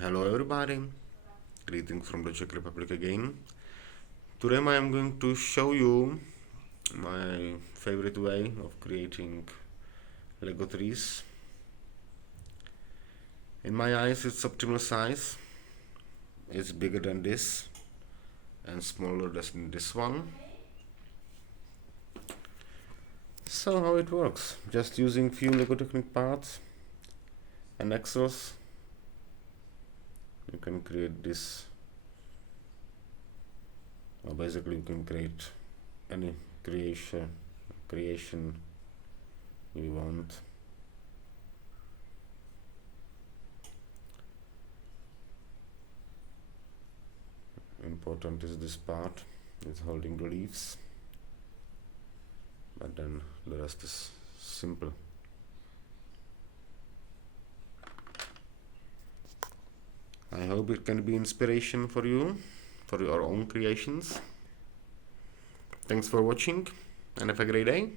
Hello everybody, greetings from the Czech Republic again. Today I am going to show you my favorite way of creating Lego trees. In my eyes it's optimal size, it's bigger than this and smaller than this one. So how it works, just using few LEGO Technic parts and axles, you can create this, or basically you can create any creation you want. Important is this part, it's holding the leaves, but then the rest is simple. I hope it can be inspiration for you, for your own creations. Thanks for watching and have a great day.